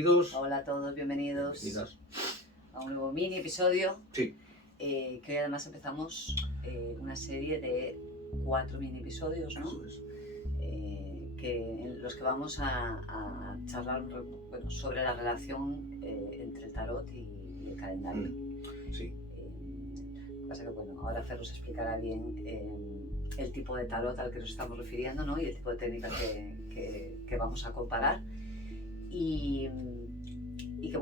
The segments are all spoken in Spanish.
bienvenidos. Hola a todos, bienvenidos Bienvenidas. a un nuevo mini episodio. Sí, Que hoy además empezamos una serie de 4 mini episodios, ¿no? eso es. En los que vamos a charlar sobre la relación entre el tarot y el calendario. Sí, Lo que pasa que ahora Fer nos explicará bien el tipo de tarot al que nos estamos refiriendo, ¿no? Y el tipo de técnica que vamos a comparar. Y que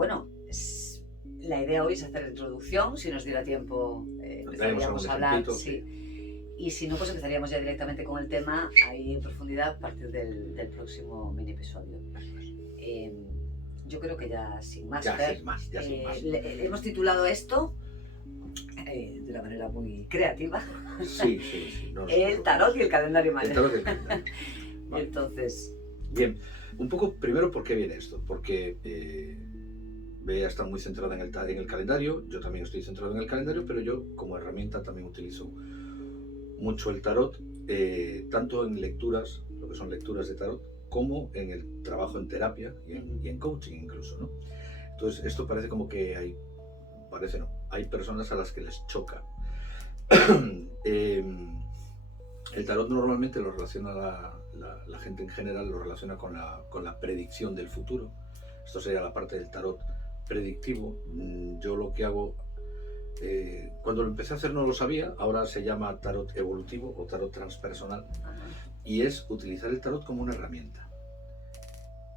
la idea hoy es hacer la introducción, si nos diera tiempo empezaríamos a hablar, sí. Y si no, pues empezaríamos ya directamente con el tema ahí en profundidad a partir del próximo mini episodio. Yo creo que ya sin más, sin más. hemos titulado esto de una manera muy creativa. Sí. El tarot y el calendario maya. El tarot y el calendario. Vale. Entonces... Bien, un poco primero, ¿por qué viene esto? Porque Bea está muy centrada en el calendario, yo también estoy centrado en el calendario, pero yo como herramienta también utilizo mucho el tarot, tanto en lecturas, lo que son lecturas de tarot, como en el trabajo en terapia y en coaching incluso, ¿no? Entonces esto parece como que hay personas a las que les choca. El tarot normalmente lo relaciona la gente en general, lo relaciona con la predicción del futuro. Esto sería la parte del tarot predictivo. Yo lo que hago, cuando lo empecé a hacer no lo sabía, ahora se llama tarot evolutivo o tarot transpersonal, y es utilizar el tarot como una herramienta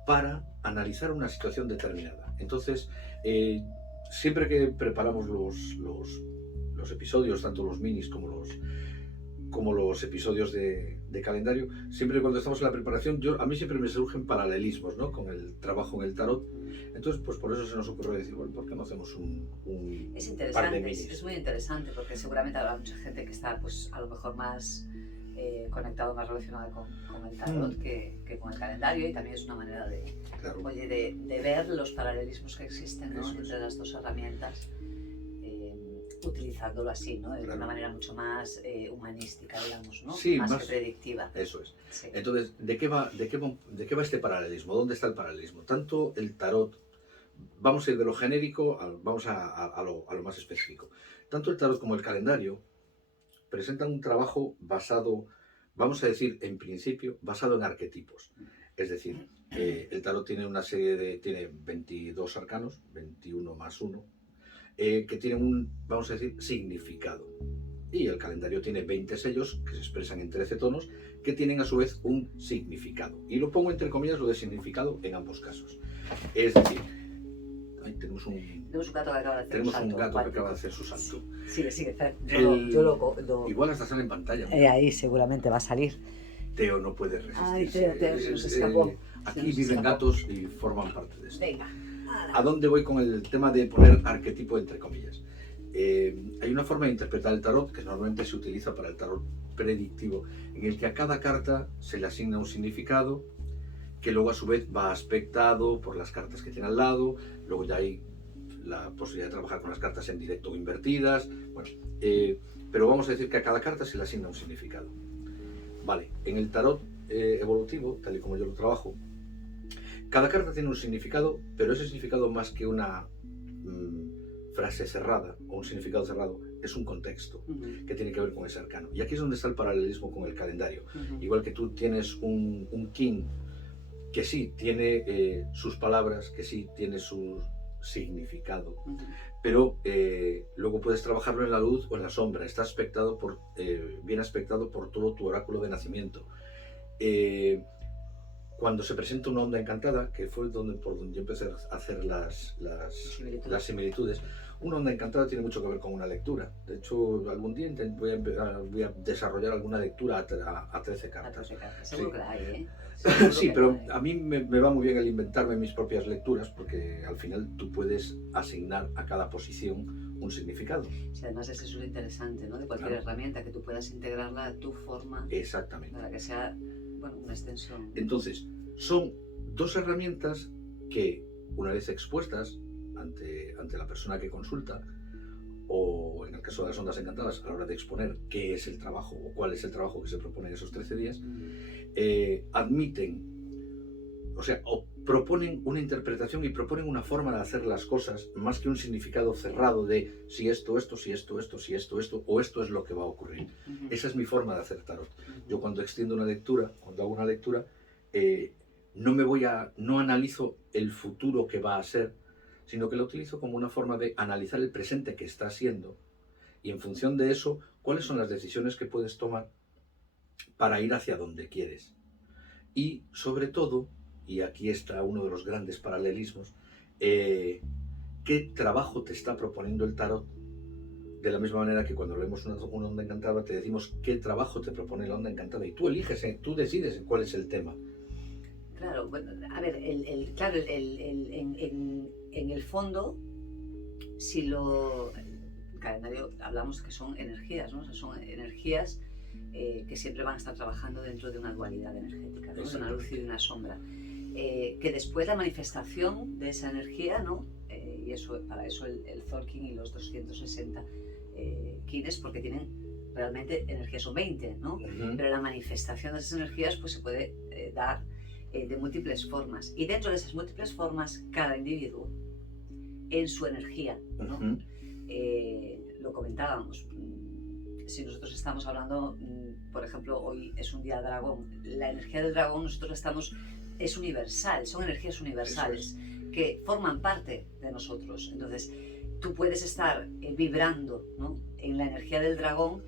para analizar una situación determinada. Entonces, siempre que preparamos los episodios, tanto los minis como los episodios de calendario, siempre cuando estamos en la preparación, a mí siempre me surgen paralelismos, ¿no?, con el trabajo en el tarot. Entonces, pues por eso se nos ocurrió decir, bueno, ¿por qué no hacemos un es par interesante, de minis? es muy interesante, porque seguramente habrá mucha gente que está, pues, a lo mejor más conectado, más relacionado con el tarot que con el calendario, y también es una manera de ver los paralelismos que existen, ¿no?, entre las dos herramientas, utilizándolo así, ¿no?, de una manera mucho más humanística, digamos, ¿no?, Sí, más que predictiva. Eso es. Sí. Entonces, ¿de qué va este paralelismo? ¿Dónde está el paralelismo? Tanto el tarot, vamos a ir de lo genérico, vamos a lo más específico. Tanto el tarot como el calendario presentan un trabajo basado, vamos a decir, en principio, basado en arquetipos. Es decir, el tarot tiene tiene 22 arcanos, 21 más 1, que tienen un, vamos a decir, significado. Y el calendario tiene 20 sellos que se expresan en 13 tonos, que tienen a su vez un significado. Y lo pongo entre comillas lo de significado en ambos casos. Es decir, tenemos un gato que acaba de hacer su salto. Sigue, Fer. Igual hasta sale en pantalla. Ahí seguramente va a salir. Teo no puede resistir. Ay, Teo, se nos escapó. Aquí viven gatos y forman parte de esto. Venga. ¿A dónde voy con el tema de poner arquetipo entre comillas? Hay una forma de interpretar el tarot que normalmente se utiliza para el tarot predictivo, en el que a cada carta se le asigna un significado, que luego a su vez va aspectado por las cartas que tiene al lado. Luego ya hay la posibilidad de trabajar con las cartas en directo o invertidas. Bueno, pero vamos a decir que a cada carta se le asigna un significado. Vale, en el tarot evolutivo, tal y como yo lo trabajo, cada carta tiene un significado, pero ese significado, más que una frase cerrada o un significado cerrado, es un contexto que tiene que ver con ese arcano. Y aquí es donde está el paralelismo con el calendario. Igual que tú tienes un king que sí tiene sus palabras, que sí tiene su significado, pero luego puedes trabajarlo en la luz o en la sombra. Está bien aspectado por todo tu oráculo de nacimiento. Cuando se presenta una onda encantada, que fue por donde yo empecé a hacer las similitudes, una onda encantada tiene mucho que ver con una lectura. De hecho, algún día voy a desarrollar alguna lectura a 13 cartas. Seguro que la hay, ¿eh? Sí, pero a mí me va muy bien el inventarme mis propias lecturas, porque al final tú puedes asignar a cada posición un significado. Sí, además eso es lo interesante, ¿no?, de cualquier herramienta, que tú puedas integrarla a tu forma. Exactamente. Para que sea, una extensión. Entonces, son dos herramientas que, una vez expuestas ante la persona que consulta, o en el caso de las ondas encantadas, a la hora de exponer qué es el trabajo o cuál es el trabajo que se propone en esos 13 días, admiten, o sea, proponen una interpretación y proponen una forma de hacer las cosas más que un significado cerrado de si esto, si esto, si esto, o esto es lo que va a ocurrir. Esa es mi forma de hacer tarot. Yo cuando extiendo una lectura, cuando hago una lectura, no analizo el futuro que va a ser, sino que lo utilizo como una forma de analizar el presente que está siendo y en función de eso, cuáles son las decisiones que puedes tomar para ir hacia donde quieres. Y sobre todo, y aquí está uno de los grandes paralelismos, ¿qué trabajo te está proponiendo el tarot? De la misma manera que cuando leemos una onda encantada te decimos qué trabajo te propone la onda encantada y tú eliges, tú decides cuál es el tema. Claro, bueno, a ver, en el fondo, si lo... El calendario hablamos que son energías, ¿no? O sea, son energías que siempre van a estar trabajando dentro de una dualidad energética, ¿no? De una luz y de una sombra. Que después la manifestación de esa energía, ¿no? Y eso, para eso el Tzolk'in y los 260 kines, porque tienen realmente energías, son 20, ¿no? Pero la manifestación de esas energías pues, se puede dar de múltiples formas. Y dentro de esas múltiples formas, cada individuo, en su energía, ¿no? Lo comentábamos, si nosotros estamos hablando, por ejemplo, hoy es un día dragón, la energía del dragón nosotros la estamos... es universal, son energías universales que forman parte de nosotros. Entonces, tú puedes estar vibrando, ¿no? En la energía del dragón,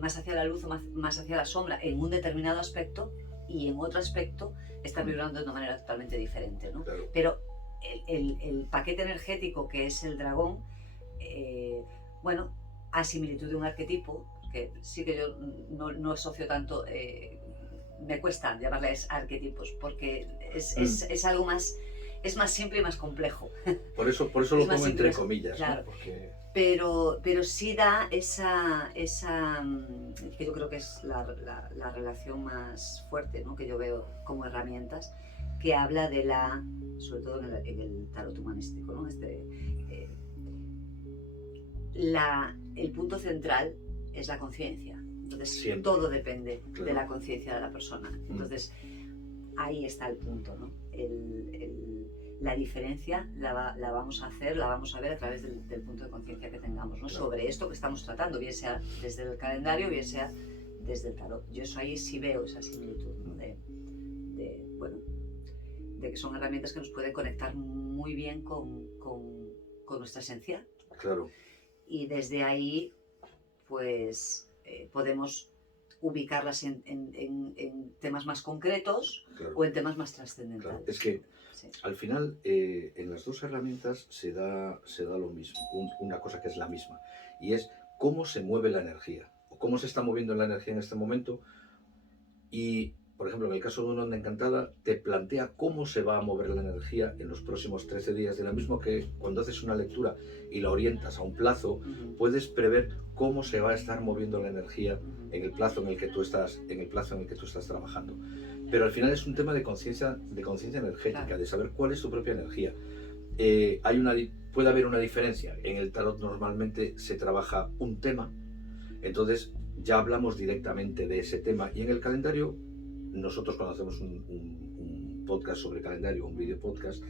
más hacia la luz o más hacia la sombra, en un determinado aspecto, y en otro aspecto estar vibrando de una manera totalmente diferente, ¿no? Claro. Pero el paquete energético que es el dragón, bueno, a similitud de un arquetipo, que sí que yo no asocio tanto... me cuesta llamarles arquetipos porque es algo más, es más simple y más complejo. Por eso lo pongo entre comillas, claro, ¿no? Porque... pero sí da esa que yo creo que es la relación más fuerte, ¿no? Que yo veo como herramientas, que habla de sobre todo en el tarot humanístico, ¿no? El punto central es la conciencia. Entonces, siempre. Todo depende de la conciencia de la persona. Entonces, ahí está el punto, ¿no? La diferencia la vamos a hacer, la vamos a ver a través del punto de conciencia que tengamos, ¿no? Sobre esto que estamos tratando, bien sea desde el calendario, bien sea desde el tarot. Yo eso ahí sí veo esa similitud, ¿no? De que son herramientas que nos pueden conectar muy bien con nuestra esencia. Claro. Y desde ahí, pues... podemos ubicarlas en temas más concretos, claro, o en temas más trascendentales. Claro. Es que al final en las dos herramientas se da lo mismo, una cosa que es la misma, y es cómo se mueve la energía, o cómo se está moviendo la energía en este momento. Y, por ejemplo, en el caso de una onda encantada, te plantea cómo se va a mover la energía en los próximos 13 días, de lo mismo que cuando haces una lectura y la orientas a un plazo, puedes prever cómo se va a estar moviendo la energía en el plazo en el que tú estás, trabajando. Pero al final es un tema de conciencia energética, claro, de saber cuál es tu propia energía. Puede haber una diferencia. En el tarot normalmente se trabaja un tema, entonces ya hablamos directamente de ese tema, y en el calendario, nosotros cuando hacemos un podcast sobre calendario, un video podcast,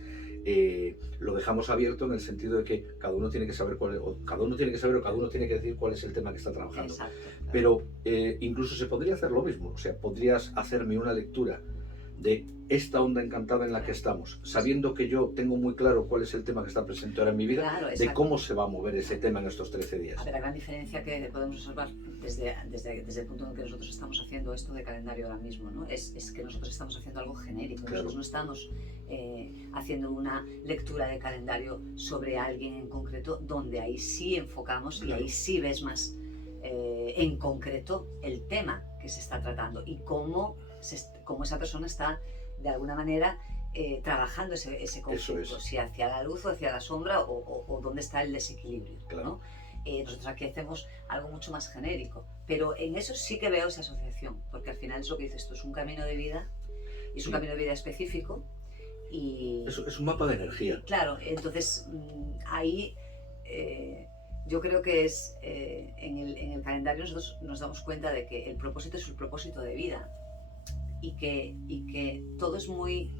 lo dejamos abierto en el sentido de que cada uno tiene que saber cada uno tiene que decir cuál es el tema que está trabajando. Exacto, claro. Pero incluso se podría hacer lo mismo, o sea, podrías hacerme una lectura de esta onda encantada en la que estamos, sabiendo que yo tengo muy claro cuál es el tema que está presente ahora en mi vida, claro, de cómo se va a mover ese tema en estos 13 días. A ver, la gran diferencia que podemos observar desde el punto en que nosotros estamos haciendo esto de calendario ahora mismo, ¿no? Es que nosotros estamos haciendo algo genérico, claro, nosotros no estamos haciendo una lectura de calendario sobre alguien en concreto, donde ahí sí enfocamos, claro, y ahí sí ves más en concreto el tema que se está tratando y cómo esa persona está de alguna manera trabajando ese conflicto, si hacia la luz o hacia la sombra, o dónde está el desequilibrio, claro, ¿no? Nosotros aquí hacemos algo mucho más genérico, pero en eso sí que veo esa asociación, porque al final es lo que dices, esto es un camino de vida, y es un camino de vida específico, y... Es un mapa de energía. Claro, entonces ahí yo creo que es en el calendario nosotros nos damos cuenta de que el propósito es el propósito de vida, y que todo es muy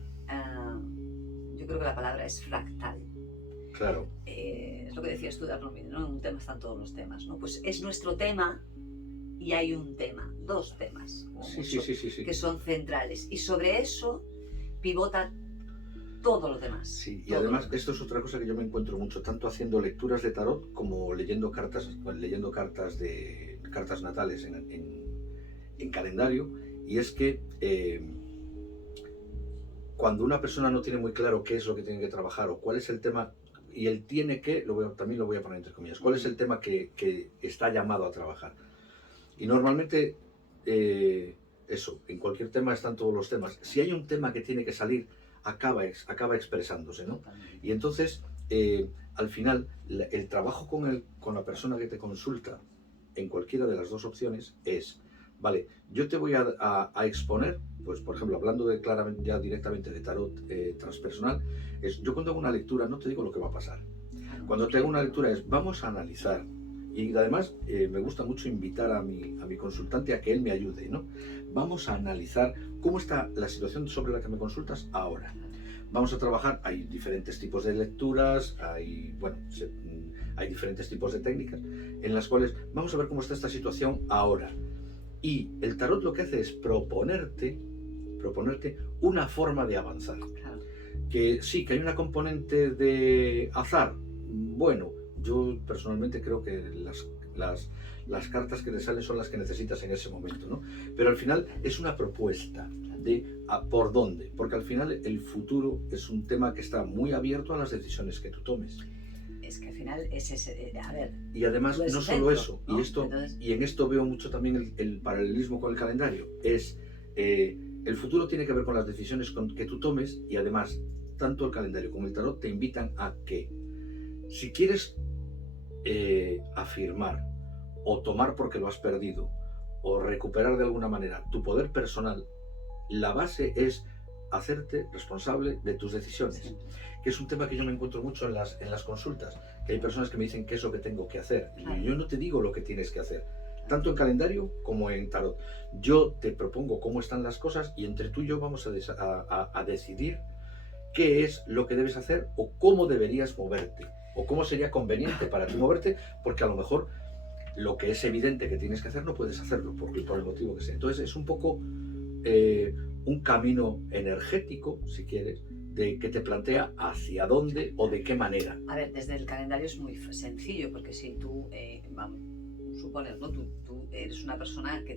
yo creo que la palabra es fractal. Claro. Es lo que decías tú de Arnold, ¿no? En un tema están todos los temas, ¿no? Pues es nuestro tema y hay un tema, dos temas, Sí. que son centrales. Y sobre eso pivota todo lo demás. Sí, y además esto es otra cosa que yo me encuentro mucho, tanto haciendo lecturas de tarot como leyendo cartas natales en calendario, y es que cuando una persona no tiene muy claro qué es lo que tiene que trabajar o cuál es el tema, y él tiene que, también lo voy a poner entre comillas, cuál es el tema que está llamado a trabajar. Y normalmente eso, en cualquier tema están todos los temas. Si hay un tema que tiene que salir, acaba expresándose, ¿no? Y entonces, al final, el trabajo con la persona que te consulta en cualquiera de las dos opciones es, vale, yo te voy a exponer, pues por ejemplo, hablando claramente ya directamente de tarot transpersonal, yo cuando hago una lectura no te digo lo que va a pasar. Cuando te hago una lectura vamos a analizar. Y además me gusta mucho invitar a mi consultante a que él me ayude, ¿no? Vamos a analizar cómo está la situación sobre la que me consultas ahora. Vamos a trabajar, hay diferentes tipos de lecturas, hay diferentes tipos de técnicas en las cuales vamos a ver cómo está esta situación ahora. Y el tarot lo que hace es proponerte una forma de avanzar. Claro. Que sí, que hay una componente de azar. Bueno, yo personalmente creo que las cartas que te salen son las que necesitas en ese momento, ¿no? Pero al final es una propuesta de por dónde, porque al final el futuro es un tema que está muy abierto a las decisiones que tú tomes. Es que al final es ese, a ver... Y además no solo eso, ¿no? Y en esto veo mucho también el paralelismo con el calendario, el futuro tiene que ver con las decisiones que tú tomes, y además tanto el calendario como el tarot te invitan a que si quieres afirmar o tomar porque lo has perdido o recuperar de alguna manera tu poder personal, la base es hacerte responsable de tus decisiones, Sí. Que es un tema que yo me encuentro mucho en las consultas, que hay personas que me dicen qué es lo que tengo que hacer. Claro. Y yo no te digo lo que tienes que hacer, tanto en calendario como en tarot. Yo te propongo cómo están las cosas y entre tú y yo vamos a decidir qué es lo que debes hacer o cómo deberías moverte o cómo sería conveniente para ti moverte, porque a lo mejor lo que es evidente que tienes que hacer no puedes hacerlo por el motivo que sea. Entonces es un poco un camino energético, si quieres, que te plantea hacia dónde o de qué manera. A ver, desde el calendario es muy sencillo, porque si tú, vamos, suponer, ¿no? Tú eres una persona que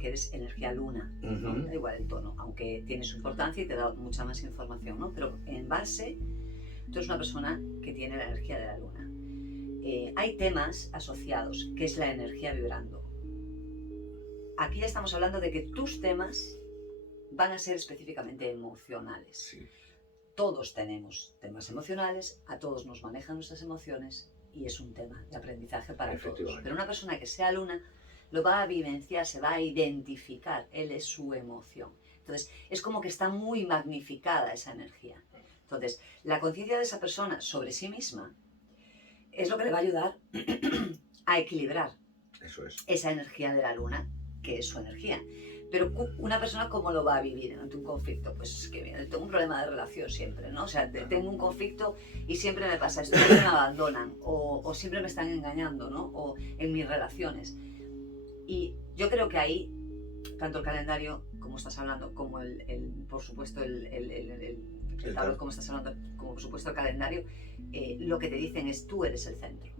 eres energía luna, ¿no? Da igual el tono, aunque tiene su importancia y te da mucha más información, ¿no? Pero en base, tú eres una persona que tiene la energía de la luna. Hay temas asociados, que es la energía vibrando. Aquí ya estamos hablando de que tus temas van a ser específicamente emocionales. Sí. Todos tenemos temas emocionales, a todos nos manejan nuestras emociones y es un tema de aprendizaje para todos. Pero una persona que sea luna lo va a vivenciar, se va a identificar, él es su emoción. Entonces, es como que está muy magnificada esa energía. Entonces, la conciencia de esa persona sobre sí misma es lo que le va a ayudar a equilibrar esa energía de la luna, que es su energía. Pero una persona, ¿cómo lo va a vivir ante un conflicto? Pues es que mira, tengo un problema de relación siempre, ¿no? O sea, tengo un conflicto y siempre me pasa esto, siempre me abandonan o siempre me están engañando, ¿no? O en mis relaciones. Y yo creo que ahí, tanto el calendario, como estás hablando, como por supuesto el tarot, como estás hablando, como por supuesto el calendario, lo que te dicen es tú eres el centro.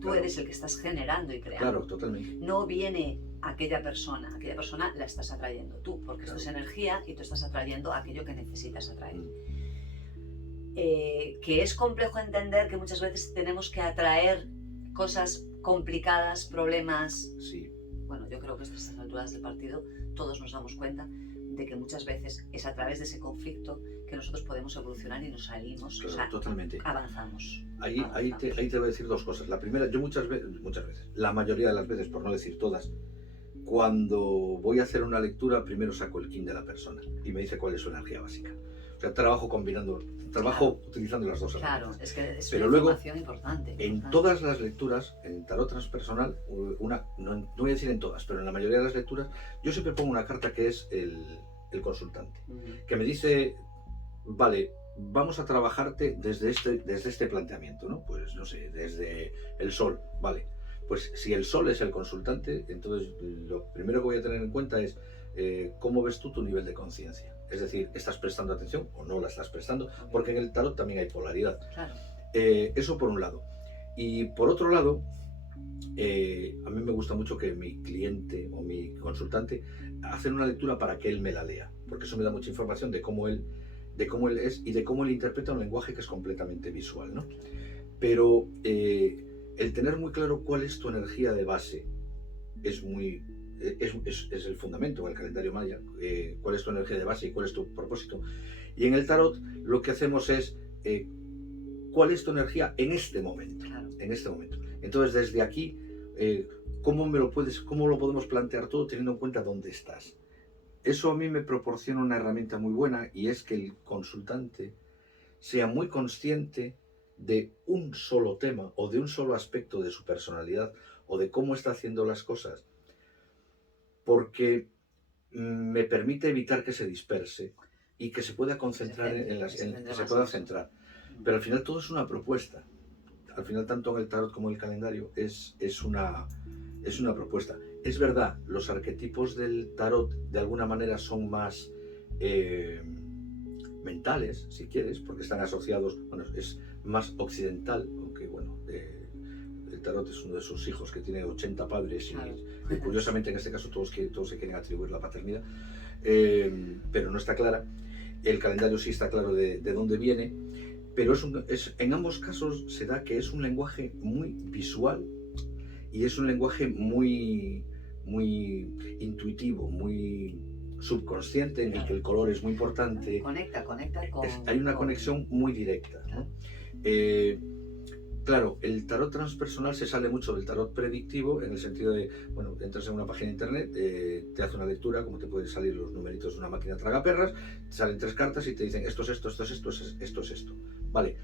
Tú eres el que estás generando y creando. Claro, totalmente. No viene aquella persona la estás atrayendo tú, porque esto es energía y tú estás atrayendo aquello que necesitas atraer. Que es complejo entender que muchas veces tenemos que atraer cosas complicadas, problemas. Sí. Bueno, yo creo que a estas alturas del partido todos nos damos cuenta de que muchas veces es a través de ese conflicto que nosotros podemos evolucionar y nos salimos, claro, o sea, totalmente. Avanzamos. Ahí te voy a decir dos cosas. La primera, yo muchas veces, la mayoría de las veces, por no decir todas, cuando voy a hacer una lectura, primero saco el kin de la persona y me dice cuál es su energía básica. O sea, trabajo utilizando las dos Claro, herramientas. es que es Pero una luego, información importante. En todas las lecturas, en tarot transpersonal, no voy a decir en todas, pero en la mayoría de las lecturas, yo siempre pongo una carta que es el consultante, que me dice, vale, vamos a trabajarte desde este planteamiento, ¿no? Pues no sé, desde el sol, ¿vale? Pues si el sol es el consultante, entonces lo primero que voy a tener en cuenta es cómo ves tú tu nivel de conciencia. Es decir, ¿estás prestando atención o no la estás prestando? Porque en el tarot también hay polaridad. Claro. Eso por un lado. Y por otro lado, a mí me gusta mucho que mi cliente o mi consultante hacer una lectura para que él me la lea, porque eso me da mucha información de cómo él es y de cómo él interpreta un lenguaje que es completamente visual, ¿no? Pero el tener muy claro cuál es tu energía de base es el fundamento del calendario maya, cuál es tu energía de base y cuál es tu propósito. Y en el tarot lo que hacemos es cuál es tu energía en este momento. Claro. En este momento. Entonces, desde aquí, ¿cómo lo podemos plantear todo teniendo en cuenta dónde estás? Eso a mí me proporciona una herramienta muy buena, y es que el consultante sea muy consciente de un solo tema o de un solo aspecto de su personalidad o de cómo está haciendo las cosas, porque me permite evitar que se disperse y que se pueda concentrar que se pueda centrar. Pero al final todo es una propuesta. Al final, tanto en el tarot como en el calendario es una propuesta. Es verdad, los arquetipos del tarot de alguna manera son más mentales, si quieres, porque están asociados, bueno, es más occidental, aunque bueno, el tarot es uno de sus hijos que tiene 80 padres y curiosamente en este caso todos se quieren atribuir la paternidad, pero no está clara. El calendario sí está claro de dónde viene, pero en ambos casos se da que es un lenguaje muy visual y es un lenguaje muy intuitivo, muy subconsciente, en el que el color es muy importante. Conecta con... Hay una conexión muy directa, ¿no? Claro, el tarot transpersonal se sale mucho del tarot predictivo, en el sentido de, bueno, entras en una página de internet, te hace una lectura, como te pueden salir los numeritos de una máquina tragaperras, te salen 3 cartas y te dicen esto es esto, esto es esto, esto es esto. Vale.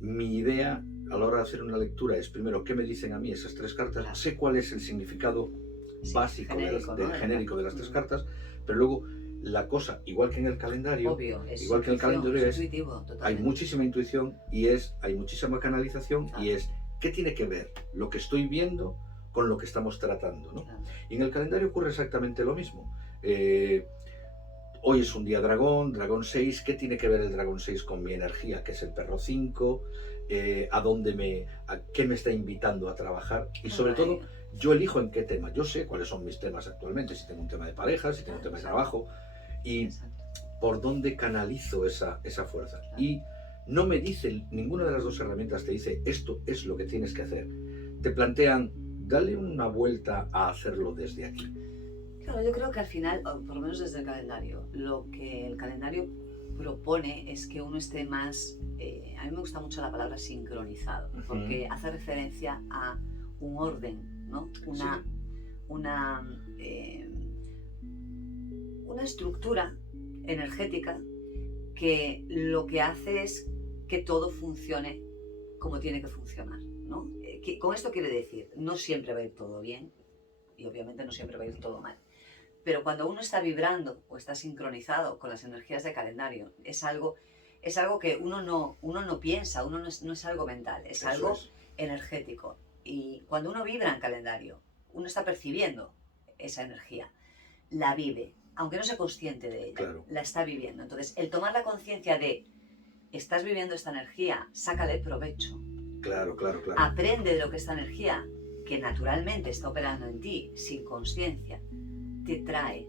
Mi idea a la hora de hacer una lectura es primero qué me dicen a mí esas 3 cartas, Claro. Sé cuál es el significado básico genérico de las 3 cartas, pero luego la cosa, igual que en el calendario, hay muchísima intuición y hay muchísima canalización, y es qué tiene que ver lo que estoy viendo con lo que estamos tratando, ¿no? Y en el calendario ocurre exactamente lo mismo. Hoy es un día dragón 6, ¿qué tiene que ver el dragón 6 con mi energía, que es el perro 5? ¿A qué me está invitando a trabajar? Y sobre todo, yo elijo en qué tema. Yo sé cuáles son mis temas actualmente, si tengo un tema de pareja, si tengo un tema de trabajo, y por dónde canalizo esa fuerza. Y no me dice, ninguna de las 2 herramientas te dice esto es lo que tienes que hacer. Te plantean, dale una vuelta a hacerlo desde aquí. Claro, yo creo que al final, o por lo menos desde el calendario, lo que el calendario propone es que uno esté más, a mí me gusta mucho la palabra sincronizado, porque hace referencia a un orden, ¿no? Una estructura energética que lo que hace es que todo funcione como tiene que funcionar, ¿no? Con esto quiere decir, no siempre va a ir todo bien y obviamente no siempre va a ir todo mal, pero cuando uno está vibrando o está sincronizado con las energías de calendario, es algo que uno no piensa, no es algo mental, es algo energético. Y cuando uno vibra en calendario, uno está percibiendo esa energía, la vive, aunque no sea consciente de ella, la está viviendo. Entonces, el tomar la conciencia de, estás viviendo esta energía, sácale provecho. Claro. Aprende de lo que esta energía, que naturalmente está operando en ti, sin conciencia, te trae.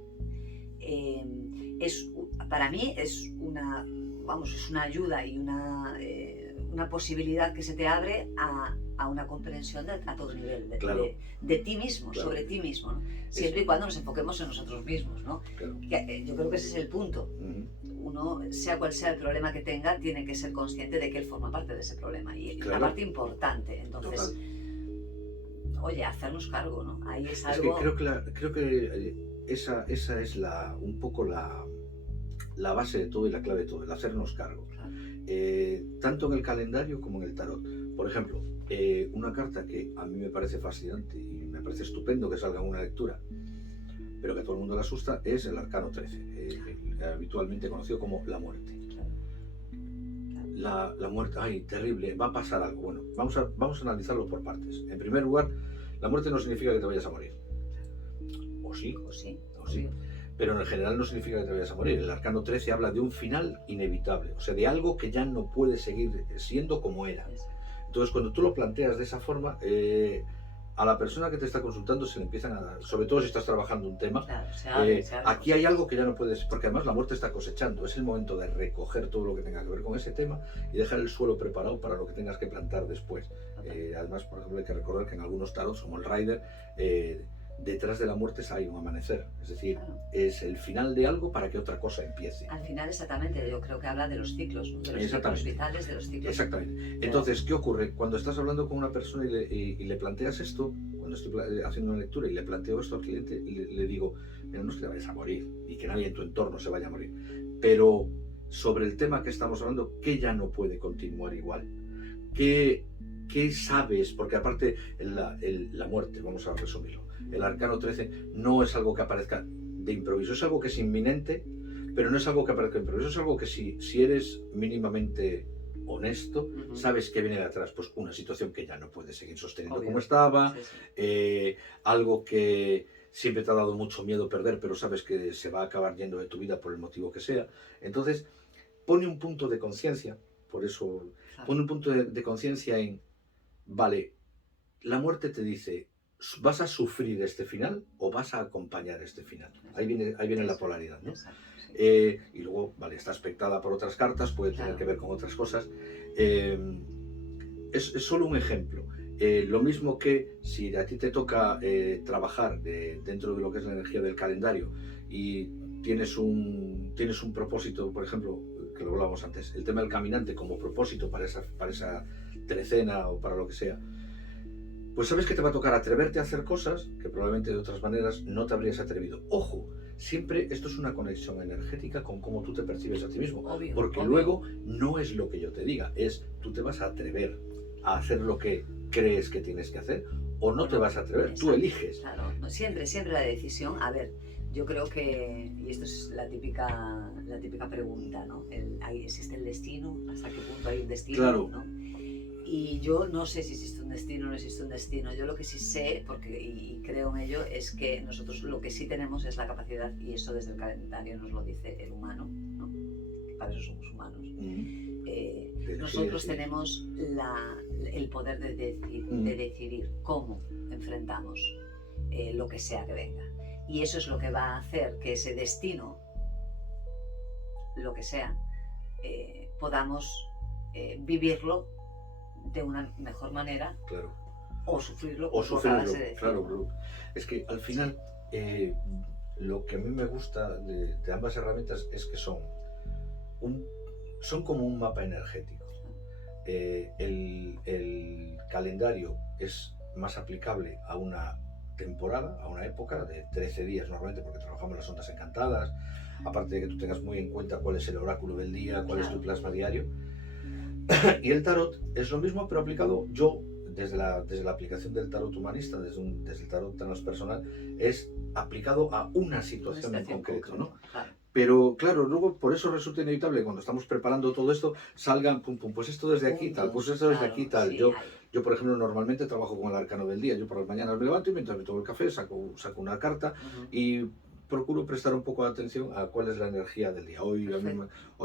Para mí es una ayuda y una posibilidad que se te abre a una comprensión a todo nivel, de ti mismo, sobre ti mismo, ¿no? Siempre y cuando nos enfoquemos en nosotros mismos, ¿no? Yo creo que ese es el punto. Uno, sea cual sea el problema que tenga, tiene que ser consciente de que él forma parte de ese problema, y la parte importante. Entonces, oye, hacernos cargo, ¿no? Ahí es algo... Creo que esa es un poco la base de todo y la clave de todo, el hacernos cargo. Tanto en el calendario como en el tarot. Por ejemplo, una carta que a mí me parece fascinante y me parece estupendo que salga en una lectura, pero que a todo el mundo le asusta, es el arcano 13, habitualmente conocido como la muerte. La muerte, ay, terrible, va a pasar algo. Bueno, vamos a analizarlo por partes. En primer lugar, la muerte no significa que te vayas a morir. O sí, O sí, o sí. obvio. Pero en general no significa que te vayas a morir. El arcano 13 habla de un final inevitable, o sea, de algo que ya no puede seguir siendo como era. Entonces, cuando tú lo planteas de esa forma, a la persona que te está consultando se le empiezan a dar, sobre todo si estás trabajando un tema, Claro, se abre aquí hay algo que ya no puedes, porque además la muerte está cosechando, es el momento de recoger todo lo que tenga que ver con ese tema y dejar el suelo preparado para lo que tengas que plantar después. Además, por ejemplo, hay que recordar que en algunos tarots, como el Rider, detrás de la muerte hay un amanecer, es decir, Claro. es el final de algo para que otra cosa empiece. Al final, exactamente, yo creo que habla de los ciclos, ¿no? De los ciclos Exactamente. vitales, de los ciclos. Exactamente. Entonces, ¿qué ocurre? Cuando estás hablando con una persona y le planteas esto, cuando estoy haciendo una lectura y le planteo esto al cliente, le digo, mira, no es que te vayas a morir y que nadie en tu entorno se vaya a morir, pero sobre el tema que estamos hablando, ¿qué ya no puede continuar igual? ¿Qué sabes? Porque aparte, la muerte, vamos a resumirlo, el arcano 13 no es algo que aparezca de improviso, es algo que es inminente, pero no es algo que aparezca de improviso, es algo que si eres mínimamente honesto, sabes que viene de atrás, pues una situación que ya no puedes seguir sosteniendo Obvio. como estaba, Sí, sí. algo que siempre te ha dado mucho miedo perder, pero sabes que se va a acabar yendo de tu vida por el motivo que sea. Entonces, pone un punto de conciencia, por eso, pone un punto de conciencia en, vale, la muerte te dice, ¿vas a sufrir este final o vas a acompañar este final? Ahí viene la polaridad, ¿no? Exacto, sí. Y luego, vale, está aspectada por otras cartas, puede tener Claro. que ver con otras cosas. Es solo un ejemplo. Lo mismo que si a ti te toca trabajar dentro de lo que es la energía del calendario y tienes un propósito, por ejemplo, que lo hablábamos antes, el tema del caminante como propósito para esa trecena o para lo que sea, pues sabes que te va a tocar atreverte a hacer cosas que probablemente de otras maneras no te habrías atrevido. Ojo, siempre esto es una conexión energética con cómo tú te percibes a ti mismo. Obvio, porque obvio. luego no es lo que yo te diga, es tú te vas a atrever a hacer lo que crees que tienes que hacer o no te vas a atrever, Exacto. tú eliges. Claro, siempre la decisión. A ver, yo creo que, y esto es la típica pregunta, ¿no? ¿Existe el destino? ¿Hasta qué punto hay un destino? Claro. ¿No? Y yo no sé si existe un destino o no existe un destino. Yo lo que sí sé, y creo en ello, es que nosotros lo que sí tenemos es la capacidad, y eso desde el calendario nos lo dice el humano, ¿no? Que para eso somos humanos. Nosotros tenemos el poder de decidir cómo enfrentamos lo que sea que venga. Y eso es lo que va a hacer que ese destino, lo que sea, podamos vivirlo de una mejor manera. Claro. O sufrirlo. Claro. Es que al final lo que a mí me gusta de ambas herramientas es que son como un mapa energético. El calendario es más aplicable a una temporada, a una época de 13 días normalmente, porque trabajamos las ondas encantadas, aparte de que tú tengas muy en cuenta cuál es el oráculo del día, cuál es tu plasma diario. Y el tarot es lo mismo, pero aplicado, yo desde la aplicación del tarot humanista, desde el tarot transpersonal, es aplicado a una situación en concreto, ¿no? Claro. Pero claro, luego por eso resulta inevitable cuando estamos preparando todo esto, salgan, pues esto desde aquí tal, pues esto desde aquí tal. Sí, yo, por ejemplo, normalmente trabajo con el arcano del día. Yo por las mañanas me levanto y mientras me tomo el café saco una carta y procuro prestar un poco de atención a cuál es la energía del día. Hoy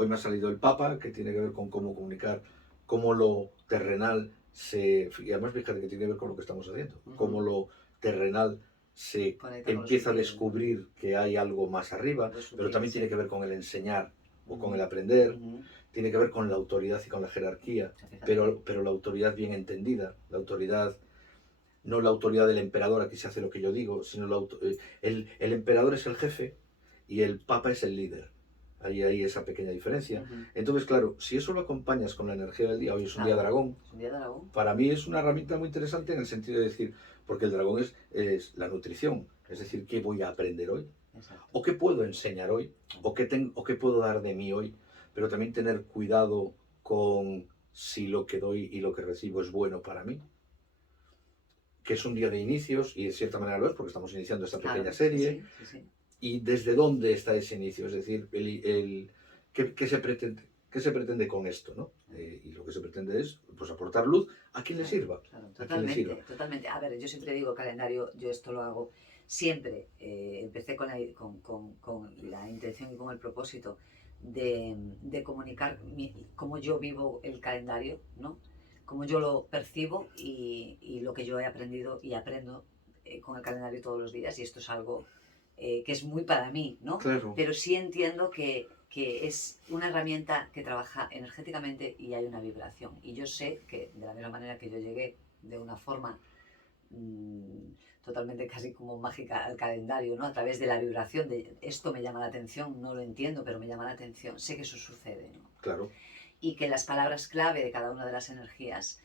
me ha salido el Papa, que tiene que ver con cómo comunicar, cómo lo terrenal y además fíjate que tiene que ver con lo que estamos haciendo, cómo lo terrenal se empieza a descubrir que hay algo más arriba, pero también tiene que ver con el enseñar o con el aprender, tiene que ver con la autoridad y con la jerarquía, pero la autoridad bien entendida, la autoridad, no la autoridad del emperador, aquí se hace lo que yo digo, sino el emperador es el jefe y el papa es el líder. Ahí hay esa pequeña diferencia. Entonces, claro, si eso lo acompañas con la energía del día, hoy es un día dragón, para mí es una herramienta muy interesante en el sentido de decir, porque el dragón es la nutrición, es decir, ¿qué voy a aprender hoy? Exacto. ¿O qué puedo enseñar hoy? ¿O qué puedo dar de mí hoy? Pero también tener cuidado con si lo que doy y lo que recibo es bueno para mí. que es un día de inicios, y de cierta manera lo es, porque estamos iniciando esta Claro, pequeña sí, serie, sí, sí, sí. y desde dónde está ese inicio, es decir, qué se pretende con esto, ¿no? Y lo que se pretende es pues, aportar luz a quien le Claro, sirva, claro, a quien le sirva. totalmente, totalmente. A ver, yo siempre digo calendario, yo esto lo hago siempre. Empecé con la intención y con el propósito de comunicar cómo yo vivo el calendario, ¿no? Cómo yo lo percibo y lo que yo he aprendido y aprendo con el calendario todos los días. Y esto es algo que es muy para mí, ¿no? Claro, Pero sí entiendo que es una herramienta que trabaja energéticamente y hay una vibración. Y yo sé que de la misma manera que yo llegué de una forma totalmente casi como mágica al calendario, ¿no? A través de la vibración de esto me llama la atención, no lo entiendo, pero me llama la atención, sé que eso sucede, ¿no? claro, Y que las palabras clave de cada una de las energías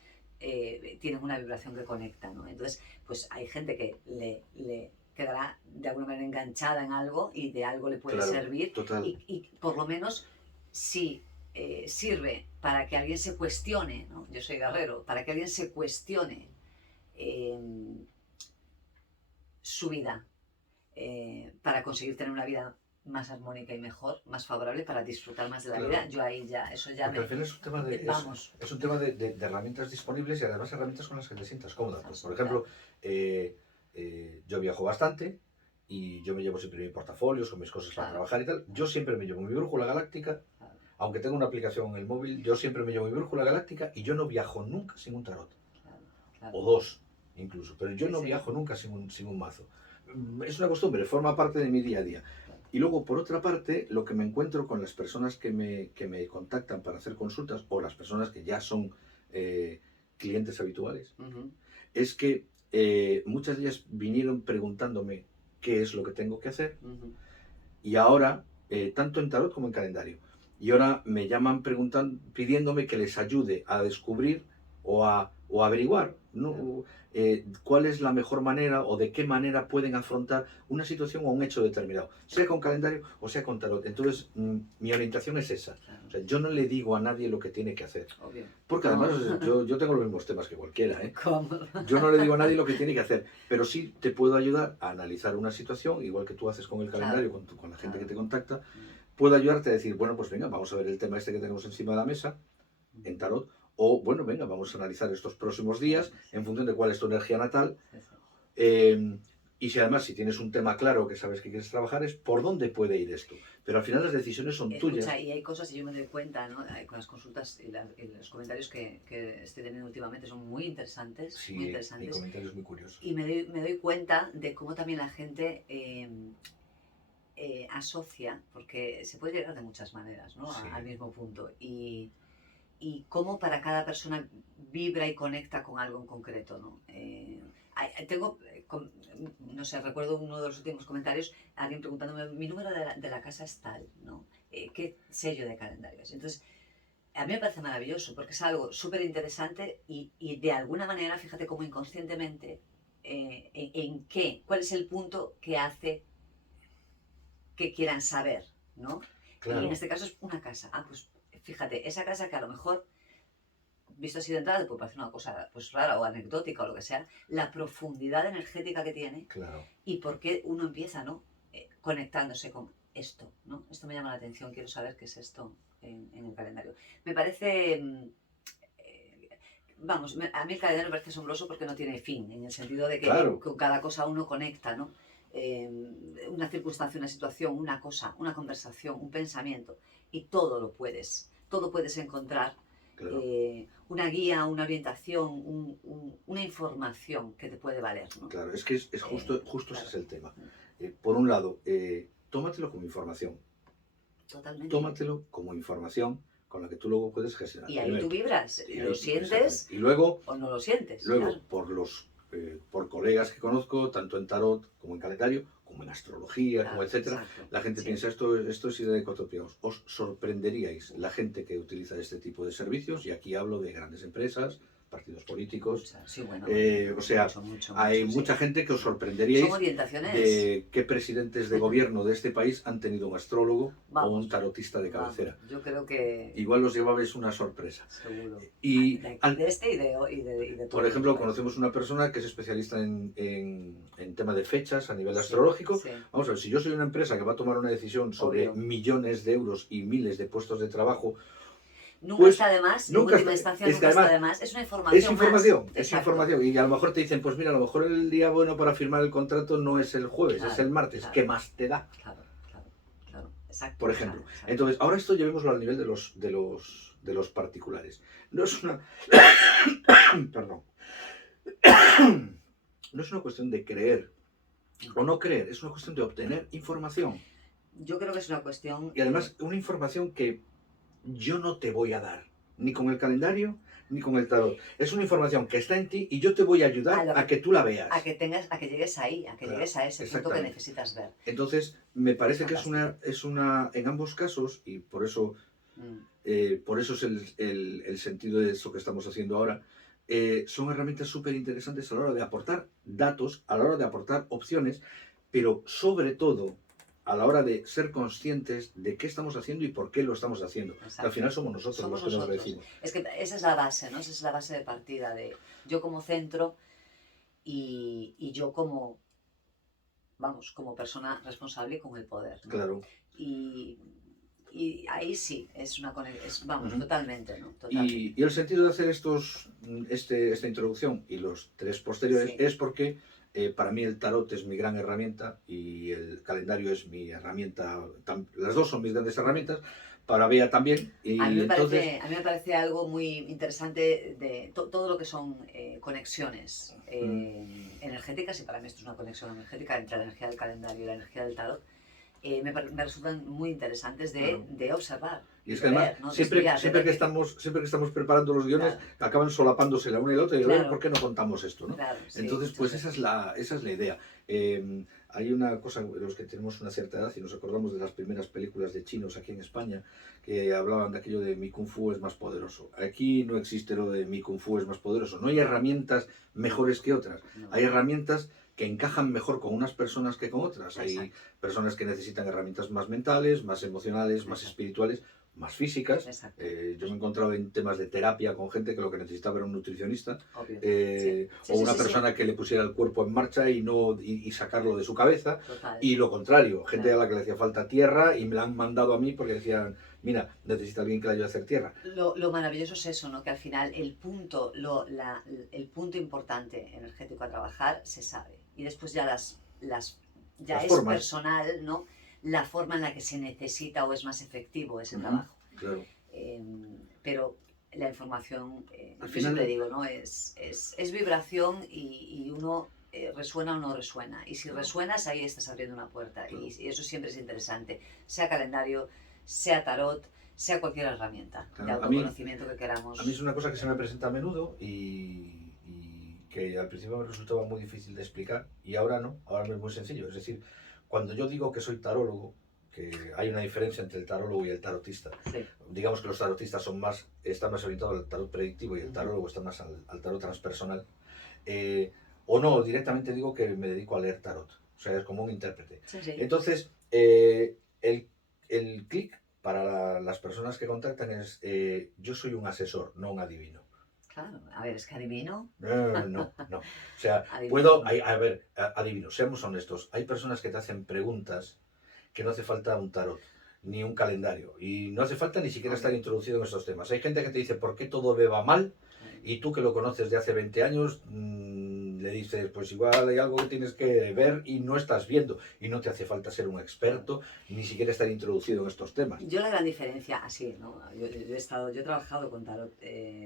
tienen una vibración que conecta, ¿no? Entonces, pues hay gente que le quedará de alguna manera enganchada en algo y de algo le puede claro, servir total, y por lo menos si sirve para que alguien se cuestione, ¿no? Yo soy guerrero, para que alguien se cuestione eh, su vida, para conseguir tener una vida más armónica y mejor, más favorable, para disfrutar más de la vida, claro. yo ahí ya, eso ya Porque al me... final es un tema Vamos. es un tema de herramientas disponibles y además herramientas con las que te sientas cómoda. Pues, por ejemplo, Claro, yo viajo bastante y yo me llevo siempre mis portafolios con mis cosas para claro, trabajar y tal. Yo siempre me llevo mi brújula galáctica, claro, aunque tengo una aplicación en el móvil, yo siempre me llevo mi brújula galáctica y yo no viajo nunca sin un tarot. claro, claro. O dos, incluso. Pero yo Sí, no sí, viajo nunca sin un mazo. Es una costumbre, forma parte de mi día a día. claro. Y luego, por otra parte, lo que me encuentro con las personas que me contactan para hacer consultas o las personas que ya son clientes habituales, Ujú, es que muchas de ellas vinieron preguntándome qué es lo que tengo que hacer ujú. y ahora, tanto en tarot como en calendario, y ahora me llaman pidiéndome que les ayude a descubrir o a averiguar, Claro. ¿no? Cuál es la mejor manera o de qué manera pueden afrontar una situación o un hecho determinado, sea con calendario o sea con tarot. Entonces, mi orientación es esa. Claro, O sea, yo no le digo a nadie lo que tiene que hacer. obvio. Porque No, además yo tengo los mismos temas que cualquiera, ¿eh? ¿cómo? Yo no le digo a nadie lo que tiene que hacer, pero sí te puedo ayudar a analizar una situación, igual que tú haces con el Claro, calendario, con la gente que claro. te contacta. Mm, Puedo ayudarte a decir, bueno, pues venga, vamos a ver el tema este que tenemos encima de la mesa, en mm. tarot, o bueno, venga, vamos a analizar estos próximos días Eso, sí, en función de cuál es tu energía natal. sí, sí. eh, y si además, si tienes un tema claro que sabes que quieres trabajar, es por dónde puede ir esto. Pero al final las decisiones son Escucha, tuyas. y hay cosas, y yo me doy cuenta, ¿no? Con las consultas y los comentarios que estoy teniendo últimamente son muy Sí, hay interesantes, comentarios muy curiosos. y me doy cuenta de cómo también la gente asocia, porque se puede llegar de muchas maneras, ¿no? Sí, Al mismo punto, y cómo para cada persona vibra y conecta con algo en concreto, ¿no? Tengo, no sé, recuerdo uno de los últimos comentarios, alguien preguntándome, mi número de la casa es tal, ¿no? ¿Qué sello de calendario es? Entonces, a mí me parece maravilloso porque es algo súper interesante y de alguna manera, fíjate cómo inconscientemente, en qué, cuál es el punto que hace que quieran saber, ¿no? Y en claro, este caso es una casa. Ah, pues fíjate, esa casa que a lo mejor, visto así de entrada, puede parecer una cosa pues rara o anecdótica o lo que sea, la profundidad energética que tiene claro. y por qué uno empieza, ¿no? Conectándose con esto, ¿no? Esto me llama la atención, quiero saber qué es esto en el calendario. Me parece... vamos, a mí el calendario me parece asombroso porque no tiene fin, en el sentido de que Claro, con cada cosa uno conecta, ¿no? Eh, una circunstancia, una situación, una cosa, una conversación, un pensamiento, y todo puedes encontrar claro. una guía, una orientación, una información que te puede valer, ¿no? Claro, es que es justo ese Claro, es el tema. Por un lado, tómatelo como información. totalmente. Tómatelo como información con la que tú luego puedes gestionar. Y ahí tú Primero, vibras, y lo ahí exactamente. sientes Y luego, o no lo sientes, claro. por colegas que conozco, tanto en tarot como en calendario, como en astrología, como Claro, etcétera, exacto. la gente Sí, piensa esto es idea de cuatro piados. Os sorprenderíais la gente que utiliza este tipo de servicios, y aquí hablo de grandes empresas, partidos políticos. Sí, bueno, O sea, hay mucha gente que os sorprenderíais Son orientaciones. de qué presidentes de gobierno de este país han tenido un astrólogo o un tarotista de Vamos, cabecera. yo creo que... Igual os llevabais una sorpresa. Seguro. Y De este y de todo. por ejemplo, conocemos una persona que es especialista en tema de fechas a nivel astrológico. Sí. Vamos a ver, si yo soy una empresa que va a tomar una decisión sobre Obvio. millones de euros y miles de puestos de trabajo, Nunca pues, está de más, en nunca última está- instancia es que nunca está además de más. Es una información es información, más. es Exacto. información. Y a lo mejor te dicen, pues mira, a lo mejor el día bueno para firmar el contrato no es el jueves, Claro, es el martes. claro. ¿Qué más te da? Claro. Exacto. Por ejemplo. Exacto. Entonces, ahora esto llevémoslo al nivel de los particulares. No es una... Perdón. No es una cuestión de creer o no creer, es una cuestión de obtener información. Yo creo que es una cuestión... Y además, una información que yo no te voy a dar, ni con el calendario, ni con el tarot. Es una información que está en ti y yo te voy a ayudar a que tú la veas. A que llegues ahí, a que llegues a ese punto que necesitas ver. Entonces, me parece que es una, en ambos casos, y por eso es el sentido de eso que estamos haciendo ahora, son herramientas súper interesantes a la hora de aportar datos, a la hora de aportar opciones, pero sobre todo a la hora de ser conscientes de qué estamos haciendo y por qué lo estamos haciendo. Al final somos nosotros los que nos lo decimos. Es que esa es la base, ¿no? Esa es la base de partida de yo como centro y yo como, vamos, como persona responsable y con el poder, ¿no? Claro. Y ahí sí, es una conexión, vamos, totalmente, ¿no? Y el sentido de hacer esta introducción y los tres posteriores es porque para mí el tarot es mi gran herramienta y el calendario es mi herramienta, las dos son mis grandes herramientas, para Bea también. Y a mí me parece algo muy interesante de todo lo que son conexiones energéticas, y para mí esto es una conexión energética entre la energía del calendario y la energía del tarot. Me resultan muy interesantes de observar. Y es que además, ¿no? siempre que estamos preparando los guiones, acaban solapándose la una y la otra y a ver por qué no contamos esto, ¿no? Entonces, pues esa es la idea. Hay una cosa, los que tenemos una cierta edad y nos acordamos de las primeras películas de chinos aquí en España, que hablaban de aquello de mi Kung Fu es más poderoso. Aquí no existe lo de mi Kung Fu es más poderoso. No hay herramientas mejores que otras. Hay herramientas que encajan mejor con unas personas que con otras. Hay personas que necesitan herramientas más mentales, más emocionales, más espirituales, más físicas. Yo me he encontrado en temas de terapia con gente que lo que necesitaba era un nutricionista o una persona que le pusiera el cuerpo en marcha y sacarlo de su cabeza. Y lo contrario, gente a la que le hacía falta tierra y me la han mandado a mí porque decían, mira, necesita alguien que le ayude a hacer tierra. Lo maravilloso es eso, ¿no? Que al final el punto importante energético a trabajar se sabe. Y después ya es formas. Personal, ¿no? La forma en la que se necesita o es más efectivo ese trabajo. Claro. Pero la información, al yo final, siempre digo, ¿no? Es vibración y uno resuena o no resuena. Y si resuenas, ahí estás abriendo una puerta. Claro. Y eso siempre es interesante. Sea calendario, sea tarot, sea cualquier herramienta de autoconocimiento que queramos. A mí es una cosa que se me presenta a menudo y que al principio me resultaba muy difícil de explicar y ahora no, ahora es muy sencillo. Es decir, cuando yo digo que soy tarólogo, que hay una diferencia entre el tarólogo y el tarotista. Digamos que los tarotistas están más orientados al tarot predictivo y el tarólogo está más al tarot transpersonal. O no, directamente digo que me dedico a leer tarot. O sea, es como un intérprete. Entonces, el clic para las personas que contactan es yo soy un asesor, no un adivino. Claro, a ver, es que adivino. No. O sea, adivino, seamos honestos. Hay personas que te hacen preguntas que no hace falta un tarot, ni un calendario. Y no hace falta ni siquiera estar introducido en estos temas. Hay gente que te dice, ¿por qué todo me va mal? Y tú que lo conoces de hace 20 años, le dices, pues igual hay algo que tienes que ver y no estás viendo. Y no te hace falta ser un experto, ni siquiera estar introducido en estos temas. Yo la gran diferencia, así, ¿no? Yo he trabajado con tarot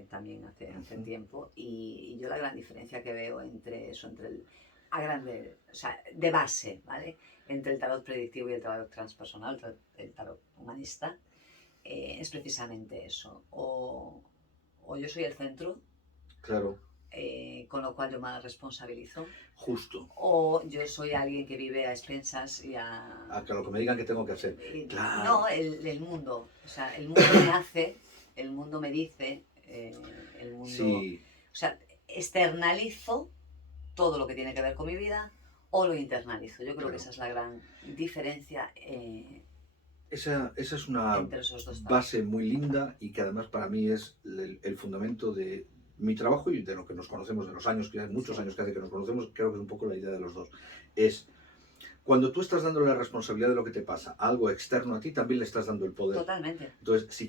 también hace tiempo y yo la gran diferencia que veo entre eso, o sea, de base, ¿vale? Entre el tarot predictivo y el tarot transpersonal, el tarot humanista, es precisamente eso. O yo soy el centro, claro, con lo cual yo me responsabilizo. Justo. O yo soy alguien que vive a expensas y a que lo que me digan que tengo que hacer. Claro. No, el mundo. O sea, el mundo me hace, el mundo me dice, el mundo... Sí. O sea, externalizo todo lo que tiene que ver con mi vida o lo internalizo. Yo creo Claro. que esa es la gran diferencia Esa es una entre esos dos talentos. base muy linda y que además para mí es el fundamento de mi trabajo y de lo que nos conocemos, de los años, que hay muchos Sí. años que hace que nos conocemos, creo que es un poco la idea de los dos. Es cuando tú estás dándole la responsabilidad de lo que te pasa a algo externo a ti, también le estás dando el poder. Totalmente. Entonces, si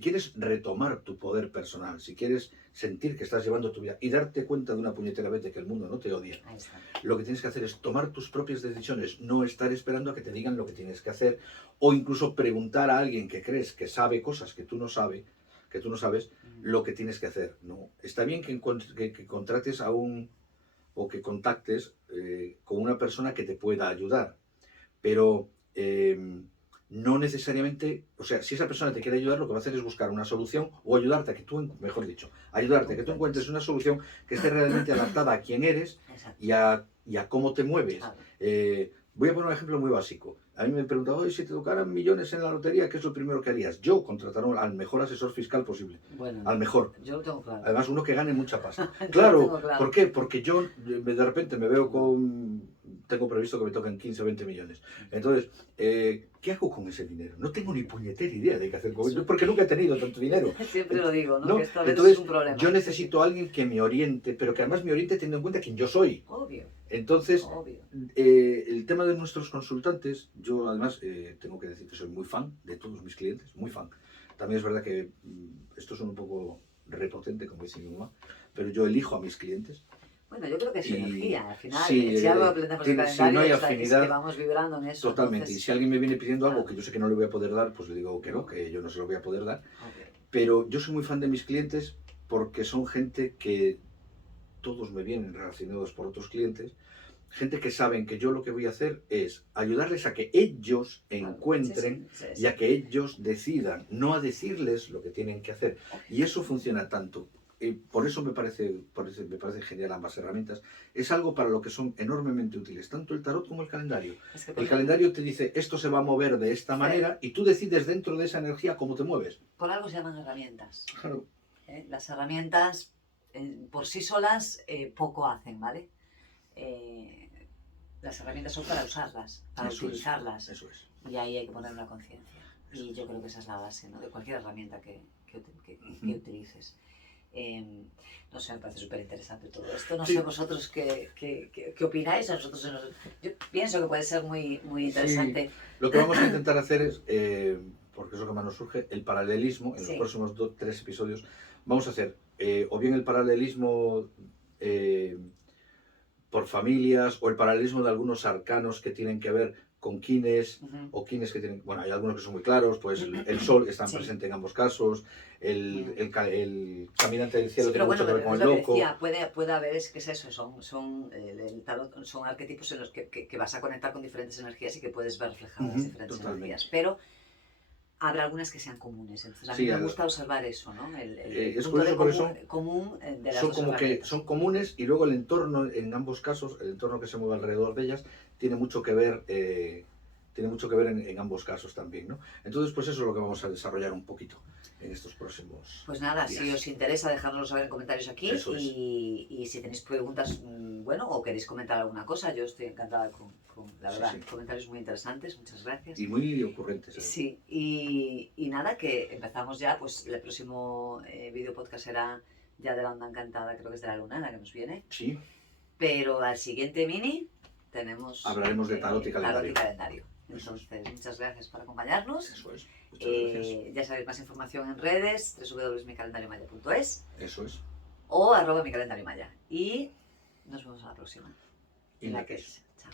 quieres retomar tu poder personal, si quieres sentir que estás llevando tu vida y darte cuenta de una puñetera vez de que el mundo no te odia, Ahí está. lo que tienes que hacer es tomar tus propias decisiones, no estar esperando a que te digan lo que tienes que hacer o incluso preguntar a alguien que crees que sabe cosas que tú no sabes, lo que tienes que hacer. No, está bien que contrates a un o que contactes con una persona que te pueda ayudar, pero no necesariamente, o sea, si esa persona te quiere ayudar, lo que va a hacer es buscar una solución o ayudarte a que tú, mejor dicho, ayudarte a que tú encuentres una solución que esté realmente adaptada a quién eres Exacto. y a cómo te mueves. Claro. Voy a poner un ejemplo muy básico. A mí me preguntaba, oye, si te tocaran millones en la lotería, ¿qué es lo primero que harías? Yo contratar al mejor asesor fiscal posible. Bueno, Al mejor. yo lo tengo claro. Además, uno que gane mucha pasta. Yo lo Claro, tengo claro. ¿por qué? Porque yo de repente me veo con... Tengo previsto que me toquen 15 o 20 millones. Entonces, ¿qué hago con ese dinero? No tengo ni puñetera idea de qué hacer con eso, porque nunca he tenido tanto dinero. Siempre lo digo, ¿no? No, Que esto a veces entonces, es un problema. yo necesito a alguien que me oriente, pero que además me oriente teniendo en cuenta quién yo soy. Obvio, Entonces, obvio. el tema de nuestros consultantes, yo además tengo que decir que soy muy fan de todos mis clientes, muy fan. También es verdad que esto es un poco repotente, como dice mi mamá, pero yo elijo a mis clientes. Bueno, yo creo que es Y- energía, al final. sí, Si algo aprendemos del si calendario no hay es que afinidad, vamos vibrando en eso. Totalmente. Entonces, Y si alguien me viene pidiendo algo claro. que yo sé que no le voy a poder dar, pues le digo que no, que yo no se lo voy a poder dar. obvio. Pero yo soy muy fan de mis clientes porque son gente que todos me vienen relacionados por otros clientes, gente que saben que yo lo que voy a hacer es ayudarles a que ellos Claro. encuentren Sí, sí, sí, y a que ellos decidan, no a decirles lo que tienen que hacer. Y eso funciona tanto. Y por eso me parece genial ambas herramientas. Es algo para lo que son enormemente útiles, tanto el tarot como el calendario. Es que, El calendario te dice, esto se va a mover de esta manera y tú decides dentro de esa energía cómo te mueves. por algo se llaman herramientas. Claro. Las herramientas por sí solas poco hacen, ¿vale? Las herramientas son para usarlas, para Eso es, utilizarlas. Eso es. Y ahí hay que poner una conciencia. Eso Y es. yo creo que esa es la base, ¿no? De cualquier herramienta que Ujú. utilices. No sé, me parece súper interesante todo esto. No Sí. sé vosotros qué opináis. Yo pienso que puede ser muy, muy interesante. Lo que vamos a intentar hacer es, porque es lo que más nos surge, el paralelismo. En Sí. los próximos 3 episodios vamos a hacer o bien el paralelismo por familias o el paralelismo de algunos arcanos que tienen que ver con quines Ujú. o quines que tienen, bueno, hay algunos que son muy claros, pues el sol está Sí. presente en ambos casos, el caminante del cielo Sí, pero tiene mucho bueno, que ver con es el lo que loco. decía, puede haber, es que es eso, el tarot son arquetipos en los que vas a conectar con diferentes energías y que puedes ver reflejadas Ujú, diferentes totalmente. energías, pero habrá algunas que sean comunes, entonces a mí Sí, me gusta observar eso, ¿no? El es punto de curioso porque común de las son dos como que herramientas. son comunes y luego el entorno, en ambos casos, el entorno que se mueve alrededor de ellas, tiene mucho que ver, en ambos casos también, ¿no? Entonces, pues eso es lo que vamos a desarrollar un poquito en estos próximos Pues nada, días. si os interesa, dejárnoslo saber en comentarios aquí Eso es. y si tenéis preguntas, bueno, o queréis comentar alguna cosa, yo estoy encantada con la Sí, verdad, sí. comentarios muy interesantes, muchas gracias. Y muy ocurrentes. Sí, y nada, que empezamos ya, pues el próximo video podcast será ya de la onda encantada, creo que es de la luna, la que nos viene, Sí, pero al siguiente mini tenemos hablaremos de tarot y calendario. calendario. Eso es. Entonces, muchas gracias por acompañarnos. Eso es. Muchas gracias. Ya sabéis más información en redes, www.micalendarioMaya.es Eso es. o @micalendarioMaya. Y nos vemos a la próxima. Y En la la que que es. Chao.